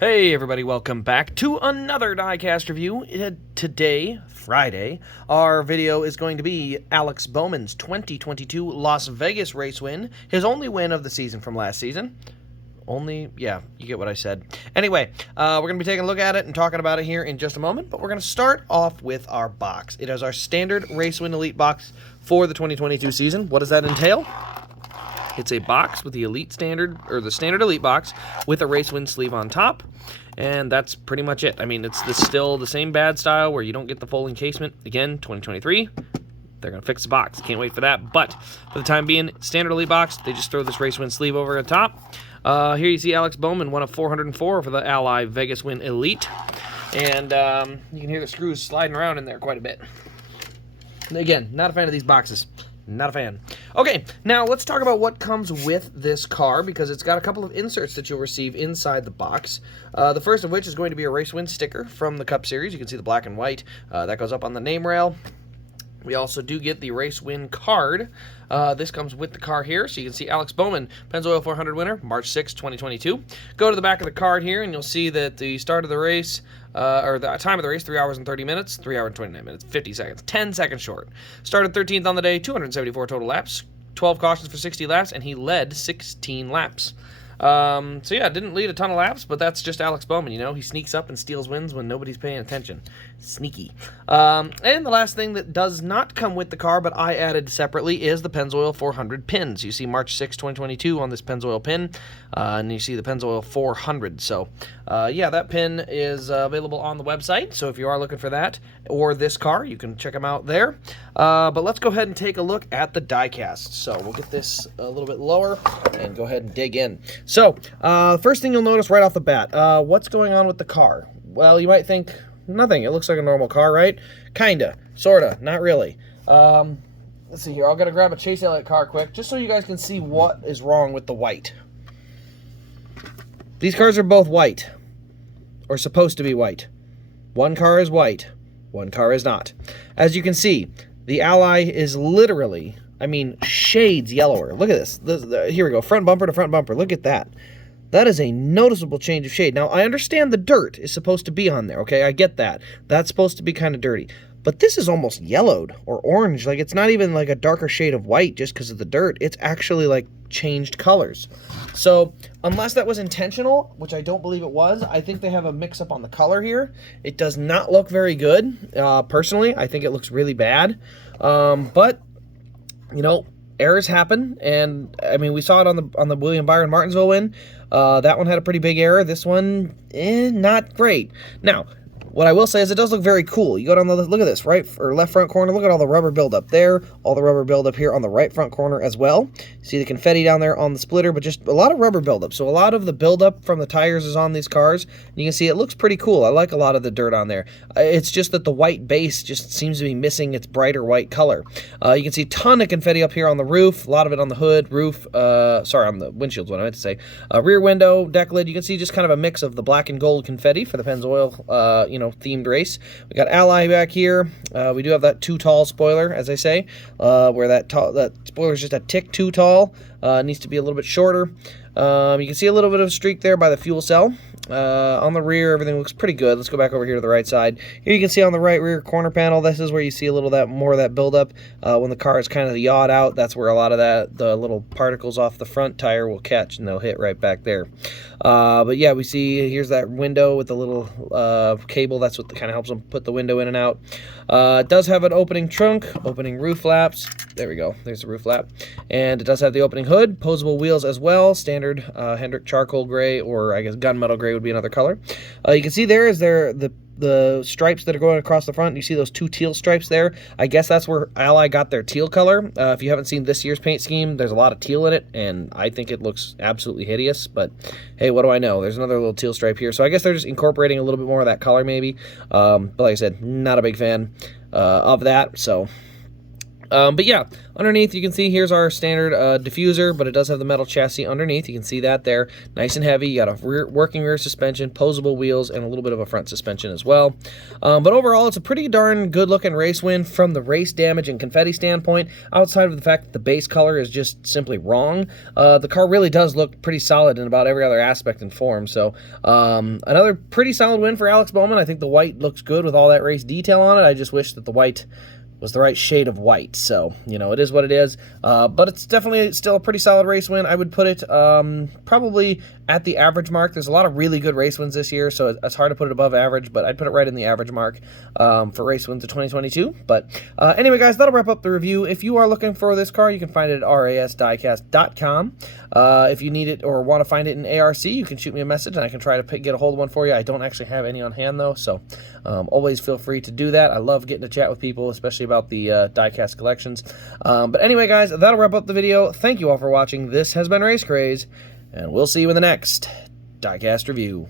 Hey everybody, welcome back to another Diecast review. Today, Friday, our video is going to be Alex Bowman's 2022 Las Vegas race win. His only win of the season from last season. Yeah, you get what I said. Anyway, we're going to be taking a look at it and talking about it here in just a moment, but we're going to start off with our box. It is our standard Race Win Elite box for the 2022 season. What does that entail? It's a box with the Elite Standard, or the Standard Elite box, with a Race Win sleeve on top, and that's pretty much it. I mean, it's still the same bad style where you don't get the full encasement. Again, 2023, they're going to fix the box. Can't wait for that, but for the time being, Standard Elite box, they just throw this Race Win sleeve over the top. Here you see Alex Bowman, one of 404 for the Ally Vegas Win Elite, and you can hear the screws sliding around in there quite a bit. Again, not a fan of these boxes. Not a fan. Okay, now let's talk about what comes with this car, because it's got a couple of inserts that you'll receive inside the box. The first of which is going to be a Race Win sticker from the Cup Series. You can see the black and white. That goes up on the name rail. We also do get the Race Win card. This comes with the car here, so you can see Alex Bowman, Pennzoil 400 winner, March 6, 2022. Go to the back of the card here, and you'll see that the start of the race, or the time of the race, 3 hours and 30 minutes, 3 hours and 29 minutes, 50 seconds, 10 seconds short. Started 13th on the day, 274 total laps, 12 cautions for 60 laps, and he led 16 laps. So yeah, didn't lead a ton of laps, but that's just Alex Bowman, you know. He sneaks up and steals wins when nobody's paying attention. Sneaky. And the last thing that does not come with the car, but I added separately, is the Pennzoil 400 pins. You see March 6, 2022 on this Pennzoil pin, and you see the Pennzoil 400. So, yeah, that pin is available on the website, so if you are looking for that, or this car, you can check them out there. But let's go ahead and take a look at the diecast. So we'll get this a little bit lower and go ahead and dig in. So, first thing you'll notice right off the bat, what's going on with the car? Well, you might think, nothing. It looks like a normal car, right? Kinda. Sorta. Not really. Let's see here. I'm going to grab a Chase Elliott car quick, just so you guys can see what is wrong with the white. These cars are both white, or supposed to be white. One car is white, one car is not. As you can see, the Ally is literally, I mean, shades yellower. Look at this. Here we go, front bumper to front bumper. Look at that. That is a noticeable change of shade. Now, I understand the dirt is supposed to be on there, okay? I get that. That's supposed to be kind of dirty. But this is almost yellowed or orange. Like, it's not even like a darker shade of white just because of the dirt. It's actually, like, changed colors. So, unless that was intentional, which I don't believe it was, I think they have a mix-up on the color here. It does not look very good. Personally, I think it looks really bad. But, you know, errors happen, and I mean, we saw it on the William Byron Martinsville win. That one had a pretty big error. This one, not great. Now, what I will say is it does look very cool. You go down the, look at this, right or left front corner. Look at all the rubber buildup there, all the rubber buildup here on the right front corner as well. See the confetti down there on the splitter, but just a lot of rubber buildup. So a lot of the buildup from the tires is on these cars. And you can see it looks pretty cool. I like a lot of the dirt on there. It's just that the white base just seems to be missing its brighter white color. You can see a ton of confetti up here on the roof, a lot of it on the hood, roof, sorry, on the windshield's what I meant to say. Rear window, deck lid, you can see just kind of a mix of the black and gold confetti for the Pennzoil, you know, themed race. We got Ally back here. We do have that too tall spoiler, as I say, where that spoiler is just a tick too tall. Needs to be a little bit shorter. You can see a little bit of a streak there by the fuel cell. On the rear, everything looks pretty good. Let's go back over here to the right side. Here you can see on the right rear corner panel, this is where you see a little more of that buildup. When the car is kind of yawed out, that's where a lot of the little particles off the front tire will catch, and they'll hit right back there. But yeah, we see here's that window with the little cable. That's what kind of helps them put the window in and out. It does have an opening trunk, opening roof flaps. There we go. There's the roof flap. And it does have the opening hood, posable wheels as well, standard Hendrick charcoal gray, or I guess gunmetal gray would be another color. You can see there is the stripes that are going across the front. You see those two teal stripes there. I guess that's where Ally got their teal color. If you haven't seen this year's paint scheme, there's a lot of teal in it, and I think it looks absolutely hideous, but hey, what do I know? There's another little teal stripe here, so I guess they're just incorporating a little bit more of that color maybe. But like I said, not a big fan of that, so But yeah, underneath you can see here's our standard diffuser, but it does have the metal chassis underneath. You can see that there, nice and heavy. You got a working rear suspension, posable wheels, and a little bit of a front suspension as well. But overall, it's a pretty darn good looking race win from the race damage and confetti standpoint, outside of the fact that the base color is just simply wrong. The car really does look pretty solid in about every other aspect and form. So another pretty solid win for Alex Bowman. I think the white looks good with all that race detail on it. I just wish that the white was the right shade of white. So, you know, it is what it is. But it's definitely still a pretty solid race win. I would put it probably at the average mark. There's a lot of really good race wins this year, so it's hard to put it above average, but I'd put it right in the average mark for race wins of 2022. But anyway, guys, that'll wrap up the review. If you are looking for this car, you can find it at rasdiecast.com. If you need it or want to find it in ARC, you can shoot me a message, and I can try to get a hold of one for you. I don't actually have any on hand, though, so always feel free to do that. I love getting to chat with people, especially about the Diecast collections. But anyway, guys, that'll wrap up the video. Thank you all for watching. This has been Race Craze, and we'll see you in the next Diecast review.